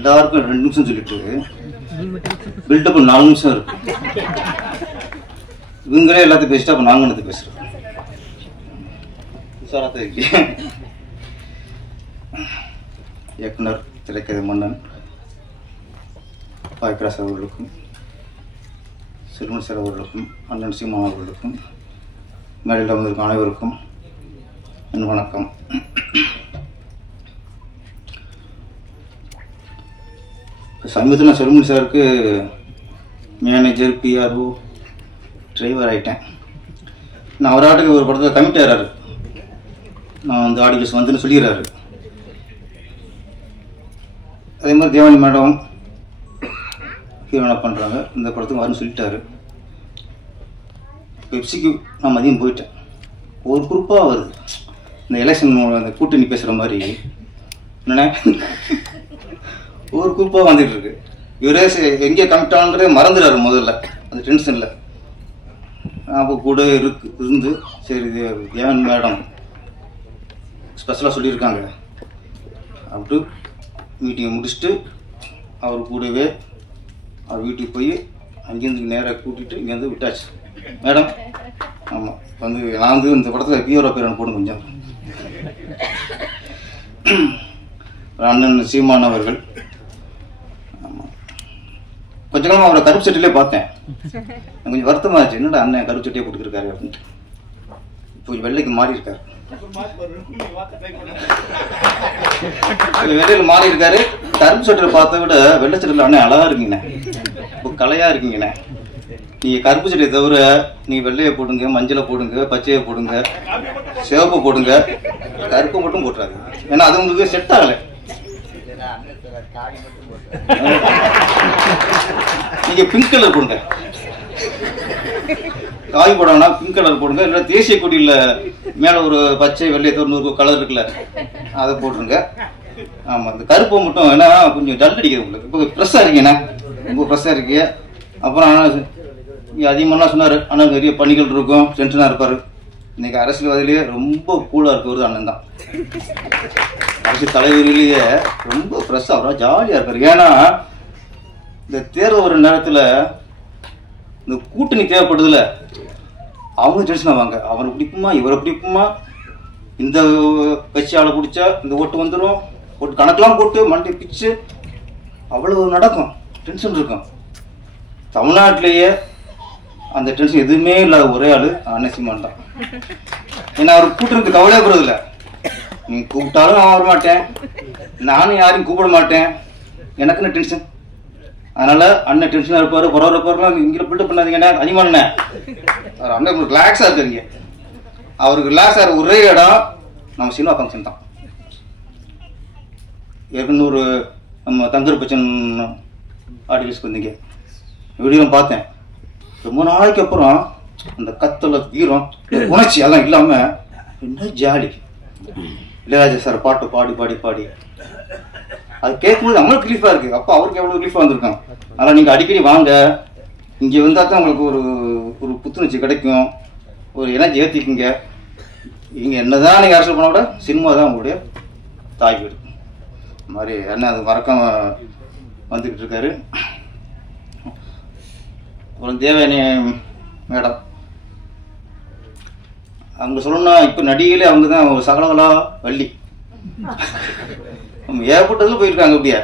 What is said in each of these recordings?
எல்லாருக்கும் 2 நிமிஷம் சொல்லிட்டு பில்டப் 4 நிமிஷம் இருக்கு. இவங்களே எல்லாத்தையும் பேசிட்டு அப்போ நாங்கள் என்னது பேசுகிறோம். உசாராக இருக்கு. இயக்குனர் திரைக்கதை மன்னன் பாய்கராஸ் அவர்களுக்கும், செல்வன் சார் அவர்களுக்கும், அண்ணன் சீமான் அவர்களுக்கும், மேடையில் வந்திருக்கும் அனைவருக்கும் என் வணக்கம். சமீபத்தில் நான் செல்வன் சாருக்கு மேனேஜர், பிஆர்ஓ, டிரைவர் ஆகிட்டேன். நான் அவராட்டுக்கு ஒரு படத்தில் கமிட் ஆகிறாரு. நான் வந்து ஆடியோஸ் வந்துன்னு சொல்லிடுறாரு. அதே மாதிரி தேவானி மேடம் ஹீரோனா பண்ணுறாங்க, இந்த படத்துக்கு வரும்னு சொல்லிட்டாரு. பெப்சிக்கு நான் மதியம் போயிட்டேன். ஒரு குரூப்பாக வருது, இந்த எலெக்ஷன் அந்த கூட்டணி பேசுகிற மாதிரி என்னென்ன ஒரு குரூப்பாக வந்துட்டு இருக்கு. இவரே எங்கே கமிட் ஆனதே மறந்துடுறாரு முதல்ல அந்த டென்ஷனில். அப்போ கூட இருந்து சரி தேவன் மேடம் ஸ்பெஷலாக சொல்லியிருக்காங்க அப்படி மீட்டிங்கை முடிச்சுட்டு அவர் கூடவே அவர் வீட்டுக்கு போய் அங்கேருந்து நேராக கூட்டிகிட்டு இங்கேருந்து விட்டாச்சு. மேடம் ஆமாம் வந்து நான் வந்து இந்த படத்தில் பிஆர்ஓ பேர் போடணும் கொஞ்சம். அண்ணன் சீமான் அவர்கள் ஆமாம் கொஞ்ச காலம் அவரை கருப்பு சட்டிலே பார்த்தேன். கொஞ்சம் வருத்தமாச்சு, என்னடா அண்ணன் கருப்பு சட்டியே போட்டுருக்காரு அப்படின்ட்டு. இப்போ வெள்ளைக்கு மாறி இருக்காரு, வெள்ளையில் மாறி இருக்காரு. கருப்பு சட்டில் பார்த்த விட வெள்ளை சட்டில் அண்ணன் அழகா இருக்கீங்கண்ணே, இப்போ கலையா இருக்கீங்கண்ணே. நீங்கள் கருப்பு சட்டியை தவிர நீங்கள் வெள்ளையை போடுங்க, மஞ்சளை போடுங்க, பச்சையை போடுங்க, சிவப்பு போடுங்க, கருப்பு மட்டும் போட்டுறாரு. ஏன்னா அது உங்களுக்கு செட் ஆகலை. நீங்க பிங்க் கலர் போடுங்க, காய் போடணும்னா பிங்க் கலர் போடுங்க. இல்லை தேசிய கொடியில் மேலே ஒரு பச்சை வெள்ளை தொண்ணூறு கலர் இருக்குல்ல அதை போட்டுருங்க. ஆமாம் இந்த கருப்பை மட்டும் ஏன்னா கொஞ்சம் டல் அடிக்குது உங்களுக்கு. இப்போ ஃப்ரெஷ்ஷாக இருக்கீங்கண்ணா, ரொம்ப ஃப்ரெஷ்ஷாக இருக்கீங்க. அப்புறம் அதிகமாகலாம் சொன்னார், ஆனால் நிறைய பணிகள் இருக்கும், டென்ஷனாக இருப்பார். இன்னைக்கு அரசியல்வாதிலேயே ரொம்ப கூலாக இருக்கிறது அண்ணன் தான். அரசியல் தலைவரிலேயே ரொம்ப ஃப்ரெஷ்ஷாக அவராக ஜாலியாக இருப்பார். ஏன்னா இந்த தேர்தல் வர நேரத்தில் இந்த கூட்டணி தேவைப்படுதுல, அவங்க டென்ஷன் ஆவாங்க. அவரை பிடிக்குமா இவரை பிடிக்குமா, இந்த கட்சி ஆளை பிடிச்சா இந்த ஓட்டு வந்துடும், ஓட்டு கணக்கெல்லாம் போட்டு மண்டை பிச்சு அவ்வளோ நடக்கும், டென்ஷன் இருக்கும். தமிழ்நாட்டிலேயே அந்த டென்ஷன் எதுவுமே இல்லாத ஒரே ஆள் அண்ணன் சீமான் தான். ஏன்னா அவர் கூட்டுறதுக்கு கவலையாக போகிறதில்ல. நீ கூப்பிட்டாலும் நான் வரமாட்டேன், நானும் யாரையும் கூப்பிட மாட்டேன், எனக்குன்னு டென்ஷன். அதனால அண்ணன் டென்ஷனாக இருப்பார். பரவாயில்லாம் இங்கே பில்டப் பண்ணாதீங்கண்ணே, அதிகமானண்ணே. அவர் அண்ணன் ரிலாக்ஸாக இருக்கிறீங்க. அவருக்கு ரிலாக்ஸ் ஆகிற ஒரே இடம் நம்ம சினிமா ஃபங்க்ஷன் தான். ஏற்கனவே நம்ம தங்கர் பச்சன் ஆடியன்ஸ்க்கு வந்தீங்க, வீடியோ பார்த்தேன். ரொம்ப நாளைக்கு அப்புறம் அந்த கத்தல வீரம் உணர்ச்சி அதெல்லாம் இல்லாமல் என்ன ஜாலி. இளையராஜா சார் பாட்டு பாடி பாடி பாடி அது கேட்கும்போது நம்மளுக்கு ரிலீஃபாக இருக்குது. அப்போ அவருக்கு எவ்வளோ ரிலீஃபாக வந்திருக்கான். அதனால் நீங்கள் அடிக்கடி வாங்க, இங்கே வந்தால் தான் உங்களுக்கு ஒரு புத்துணர்ச்சி கிடைக்கும், ஒரு எனர்ஜி ஏற்றிக்குங்க. இங்கே என்ன தான் நீங்கள் அரசியல் பண்ண விட சினிமா தான் உங்களுடைய தாய் வீடு. இந்த மாதிரி அண்ணன் அது மறக்காம வந்துக்கிட்டு இருக்காரு. அப்புறம் தேவயானி மேடம் அவங்க சொல்லணும்னா இப்போ நடிகையிலே அவங்க தான் ஒரு சகலகலா வள்ளி. ஏற்பட்டதில் போயிருக்காங்க, அப்படியே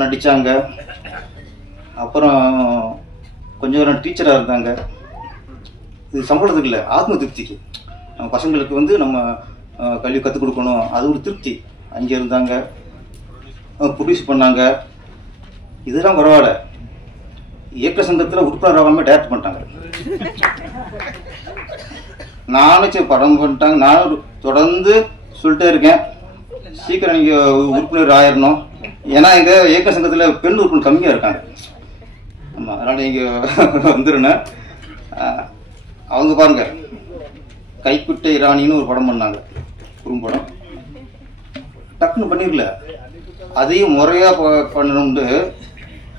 நடித்தாங்க. அப்புறம் கொஞ்சம் நேரம் டீச்சராக இருந்தாங்க. இது சம்பளத்துக்கு இல்லை, ஆத்ம திருப்திக்கு. நம்ம பசங்களுக்கு வந்து நம்ம கல்வி கற்றுக் கொடுக்கணும், அது ஒரு திருப்தி. அங்கே இருந்தாங்க, ப்ரொடியூஸ் பண்ணாங்க. இதெல்லாம் பரவாயில்ல. இயக்க சங்கத்தில் உறுப்பினர் ஆகாமல் டேரக்ட் பண்ணிட்டாங்க. நானும் சரி படம் பண்ணிட்டாங்க. நானும் தொடர்ந்து சொல்லிட்டே இருக்கேன், சீக்கிரம் நீங்கள் உறுப்பினர் ஆயிடணும். ஏன்னா இங்கே இயக்க சங்கத்தில் பெண் உறுப்பினர் கம்மியாக இருக்காங்க. ஆமாம், அதனால் நீங்கள் வந்துருன்னு. அவங்க பாருங்க, கைக்குட்டை ராணின்னு ஒரு படம் பண்ணாங்க, குறும்படம். டக்குன்னு பண்ணிடல, அதையும் முறையாக பண்ணணும்னு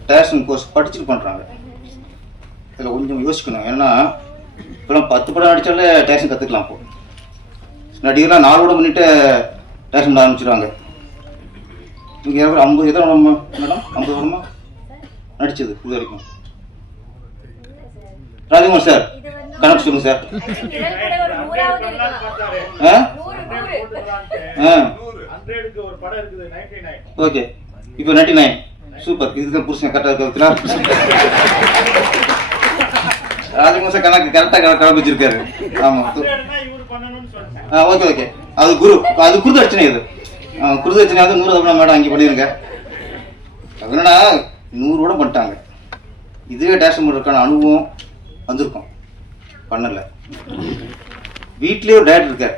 டேரக்ஷன் கோர்ஸ் படிச்சுட்டு பண்ணுறாங்க. இதில் கொஞ்சம் யோசிக்கணும். ஏன்னா இப்போலாம் 10 படம் நடித்தாலே டேரக்ஷன் கற்றுக்கலாம். இப்போ நடிகர்லாம் 4 படம் பண்ணிவிட்டு டேரக்ஷன் ஆரம்பிச்சிடுவாங்க. நீங்கள் 50 எத்தனை படமா மேடம்? 50 படமா நடிச்சது இது வரைக்கும்? ராஜகுமார் சார் கணக்கு சொல்லுங்க சார். ஓகே, இப்போ 99. சூப்பர், இதுதான் புருஷன் கரெக்டாக இருக்கிறதுனா ராஜகுமார் சார் கணக்கு கரெக்டாக கணக்கு வச்சிருக்காரு. ஆமாம், ஓகே ஓகே. அது குருது அர்ச்சனை. இது குருது அர்ச்சனை வந்து 100 தவணை மேடம் அங்கே பண்ணிடுங்க. என்னன்னா 100 கூட பண்ணிட்டாங்க. இதுவே டேஷன் பண்ணுறதுக்கான அனுபவம் வந்திருக்கும், பண்ணல. வீட்லேயே ஒரு டேரக்டர் இருக்கார்,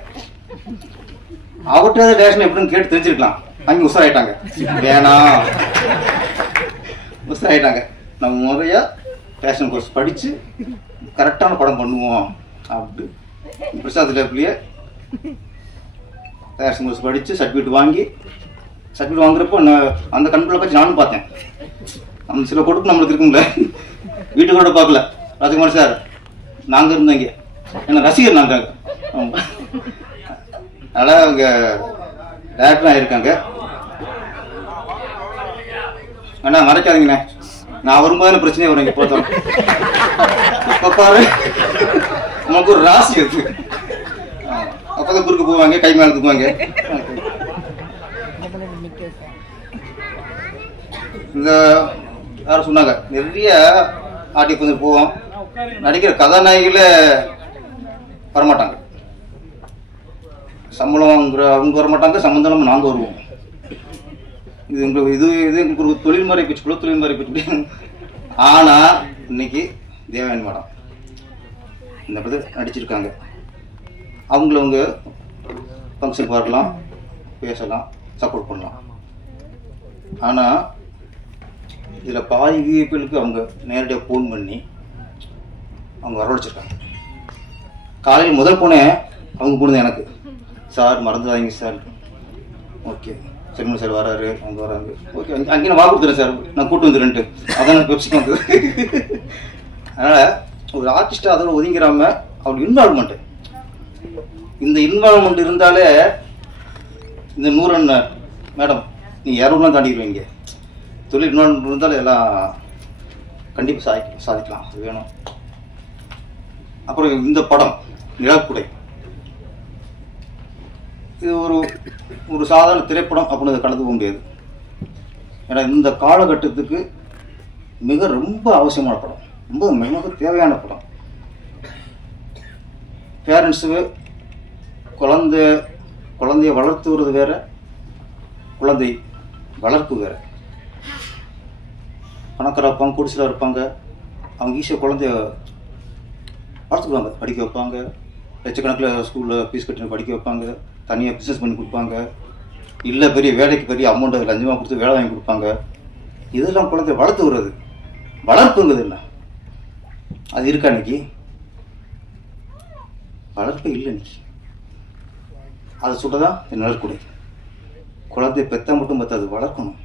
அவர்கிட்ட டேரக்ஷன் எப்படின்னு கேட்டு தெரிஞ்சிருக்கலாம். அங்கே உஷாராயிட்டாங்க, வேணாம் உஷாராயிட்டாங்க. நம்ம முறையாக டேரக்ஷன் கோர்ஸ் படித்து கரெக்டான படம் பண்ணுவோம் அப்படி பிரசாத் லேப்லேயே டேரக்ஷன் கோர்ஸ் படித்து சர்டிஃபிகேட் வாங்குறப்போ அந்த கண்பில் பற்றி நானும் பார்த்தேன். நம்ம சில கொடுப்பு நம்மளுக்கு இருக்குங்களே, வீட்டுக்கூட பார்க்கல. ராஜகுமார் சார் நாங்கள் இருந்தோங்க, ஏன்னா ரசிகர் நாங்கள். அதனால் அவங்க டேரக்டராக ஆகியிருக்காங்க. அண்ணா மறைக்காதீங்கண்ணே, நான் வரும்போது பிரச்சனையே வரும். இங்கே பார்த்தோம் இப்போ பாரு, நமக்கு ஒரு ராசி இருக்கு. அப்போ தான் குறுக்கு போவாங்க, கை மேலே தூக்குவாங்க. இந்த யாரும் சொன்னாங்க, நிறைய ஆட்டி கொஞ்சம் போவோம், நடிக்கிற கதாநாயகில வரமாட்டாங்க. சம்பளம் அவங்க வரமாட்டாங்க, சம்பந்தம் நாங்கள் வருவோம். இது எங்களுக்கு எங்களுக்கு ஒரு தொழில் மாதிரி போச்சு, குல தொழில் மாதிரி போச்சு. ஆனால் இன்னைக்கு தேவயானி மேடம் இந்த படத்தை நடிச்சிருக்காங்க. அவங்க ஃபங்க்ஷன் பார்க்கலாம், பேசலாம், சப்போர்ட் பண்ணலாம். ஆனால் இதில் பாதி விஐபிகளுக்கு அவங்க நேரடியாக ஃபோன் பண்ணி அவங்க வரவழைச்சிருக்காங்க. காலையில் முதல் போனேன், அவங்க போனது எனக்கு, சார் மறந்துடாதீங்க சார். ஓகே செல்வன் சார் வராரு, அவங்க வராங்க. ஓகே, அங்கே நான் வாக்கு கொடுத்துறேன் சார், நான் கூட்டு வந்துடுறேன்ட்டு. அதான் பெப்சிக்கு வந்தது. அதனால் ஒரு ஆர்டிஸ்டாக அதோட ஒதுங்கிறாம அவங்களுக்கு இன்வால்வ்மெண்ட்டு, இந்த இன்வால்வ்மெண்ட் இருந்தாலே இந்த 100 மேடம் நீங்கள் 200 தாண்டிடுவீங்க. தொழில் இன்வால்வ்மெண்ட் இருந்தாலும் எல்லாம் கண்டிப்பாக சாதிக்கலாம். அது வேணும். அப்புறம் இந்த படம் நிழற்குடை, இது ஒரு சாதாரண திரைப்படம் அப்படின்னு கடந்து போக முடியாது. ஏன்னா இந்த காலகட்டத்துக்கு ரொம்ப அவசியமான படம், மிக தேவையான படம். பேரண்ட்ஸுக்கு குழந்தைய வளர்த்துறது வேற, குழந்தை வளர்ப்பு வேற. பணக்கார இருப்பாங்க, குடிசையில் இருப்பாங்க, அவங்க ஈஸியாக குழந்தைய வளர்த்துக்குவாங்க, படிக்க வைப்பாங்க. லட்சக்கணக்கில் ஸ்கூலில் ஃபீஸ் கட்டி படிக்க வைப்பாங்க, தனியாக பிஸ்னஸ் பண்ணி கொடுப்பாங்க, இல்லை பெரிய வேலைக்கு பெரிய அமௌண்ட்டை லஞ்சமாக கொடுத்து வேலை வாங்கி கொடுப்பாங்க. இதெல்லாம் குழந்தைய வளர்த்து விடுறது. வளர்ப்புங்கிறது என்ன, அது இருக்கா இன்னைக்கு? வளர்ப்பு இல்லை இன்னைக்கு. அதை சொல்றதான் நிழற்குடை. குழந்தைய பெற்ற மட்டும் பத்தாது, வளர்க்கணும்,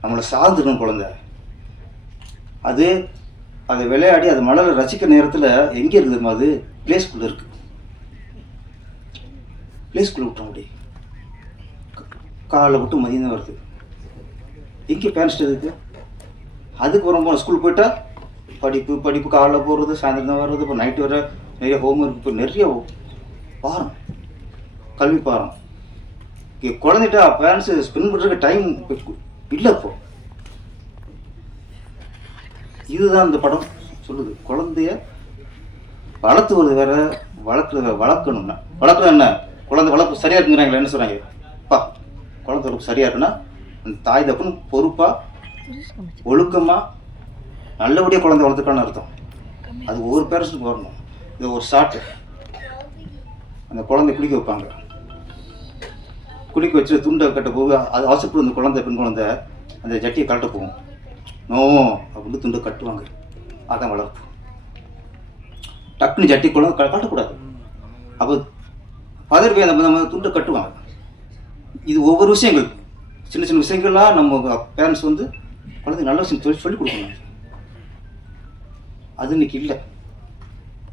நம்மளை சார்ந்துக்கணும் குழந்தை. அதை விளையாடி அது மலரை ரசிக்கிற நேரத்தில் எங்கே இருக்குதுமா, அது பிளே ஸ்கூலில் இருக்கு. பிளே ஸ்கூலில் விட்ட முடியும், காலைல விட்டு மதியம் தான் வருது. எங்கே பேரண்ட்ஸ் இருக்கு? அதுக்கு ரொம்ப ஸ்கூல் போயிட்டா படிப்பு காலைல போடுறது, சாயந்தரம் தான் வர்றது. இப்போ நைட்டு வர நிறைய ஹோம்ஒர்க், இப்போ நிறைய பாரம், கல்வி பாரம். குழந்தைகிட்ட பேரண்ட்ஸ் ஸ்பெண்ட் பண்ணுறதுக்கு டைம் இல்லை. இப்போ இதுதான் இந்த படம் சொல்லுது. குழந்தைய வளர்த்துவது வேற, வளர்க்கணும்னா வளர்க்கணும் என்ன, குழந்தை வளர்ப்பு சரியா இருக்குங்கிறாங்களா? என்ன சொல்றாங்க? குழந்தை வளர்ப்பு சரியா இருக்குன்னா அந்த தாய் தப்புன்னு பொறுப்பா ஒழுக்கமா நல்லபடியாக குழந்தை வளர்த்துக்கான்னு அர்த்தம். அது ஒவ்வொரு பேரண்ட்ஸுக்கும் வரணும். இது ஒரு ஷார்ட்டு. அந்த குழந்தை குளிக்க வைப்பாங்க, குளிக்க வச்சு துண்டை கட்ட போக அது அவசரப்படும். அந்த குழந்தை, பெண் குழந்தை அந்த ஜட்டியை கலட்ட போகும். நோ அப்படின்னு துண்டை கட்டுவாங்க. அதான் வளர்ப்பு. டக்குன்னு ஜட்டி குழந்தை கட்டக்கூடாது. அப்போ பதவி நம்ம துண்டை கட்டுவாங்க. இது ஒவ்வொரு விஷயங்கள், சின்ன சின்ன விஷயங்கள்லாம் நம்ம பேரண்ட்ஸ் குழந்தை நல்ல விஷயம் சொல்லிக் கொடுக்கணும். அது இன்னைக்கு இல்லை.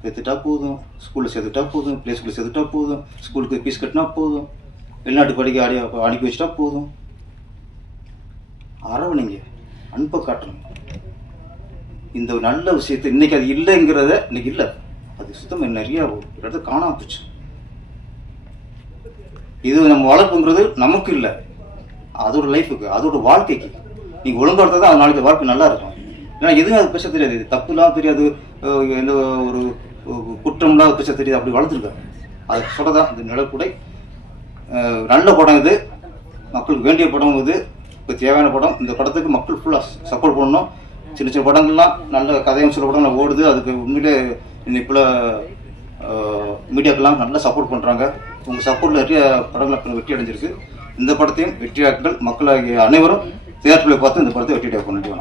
சேர்த்துட்டா போதும், ஸ்கூலில் சேர்த்துட்டா போதும், பிளே ஸ்கூலில் சேர்த்துட்டா போதும், ஸ்கூலுக்கு ஃபீஸ் கட்டினா போதும், வெளிநாட்டு படிக்க அனுப்பி வச்சுட்டா போதும். அரவணைங்க, அன்பை காட்டணும். இந்த நல்ல விஷயத்தை இன்னைக்கு அது இல்லைங்கிறத இன்னைக்கு இல்லை, அது சுத்தமாக நிறைய இடத்துல காணாம போச்சு. இது நம்ம வளர்ப்புங்கிறது நமக்கு இல்லை, அதோட லைஃபுக்கு, அதோட வாழ்க்கைக்கு. நீங்கள் ஒழுங்காக எடுத்தால் தான் அது நாளைக்கு வாழ்க்கை நல்லா இருக்கும். ஏன்னா எதுவும் அது பேச தெரியாது, இது தப்புலாம் தெரியாது, எந்த ஒரு குற்றம்லாம் பேச தெரியாது, அப்படி வளர்த்துருக்காங்க. அதை சொல்றதான் இந்த நிழற்குடை. நல்ல படம் இது, மக்களுக்கு வேண்டிய படம் இது, இப்போ தேவையான படம். இந்த படத்துக்கு மக்கள் ஃபுல்லாக சப்போர்ட் பண்ணணும். சின்ன சின்ன படங்கள்லாம் நல்ல கதையும் சில படங்கள் ஓடுது, அதுக்கு உண்மையிலே இன்னைக்குள்ள மீடியாக்கெல்லாம் நல்லா சப்போர்ட் பண்ணுறாங்க. உங்கள் சப்போர்ட்டில் நிறைய படங்கள் வெற்றி அடைஞ்சிருக்கு. இந்த படத்தையும் வெற்றியாக்குங்கள். மக்களாகிய அனைவரும் தியேட்டரில் பார்த்து இந்த படத்தை வெற்றியாக பண்ணிட்டு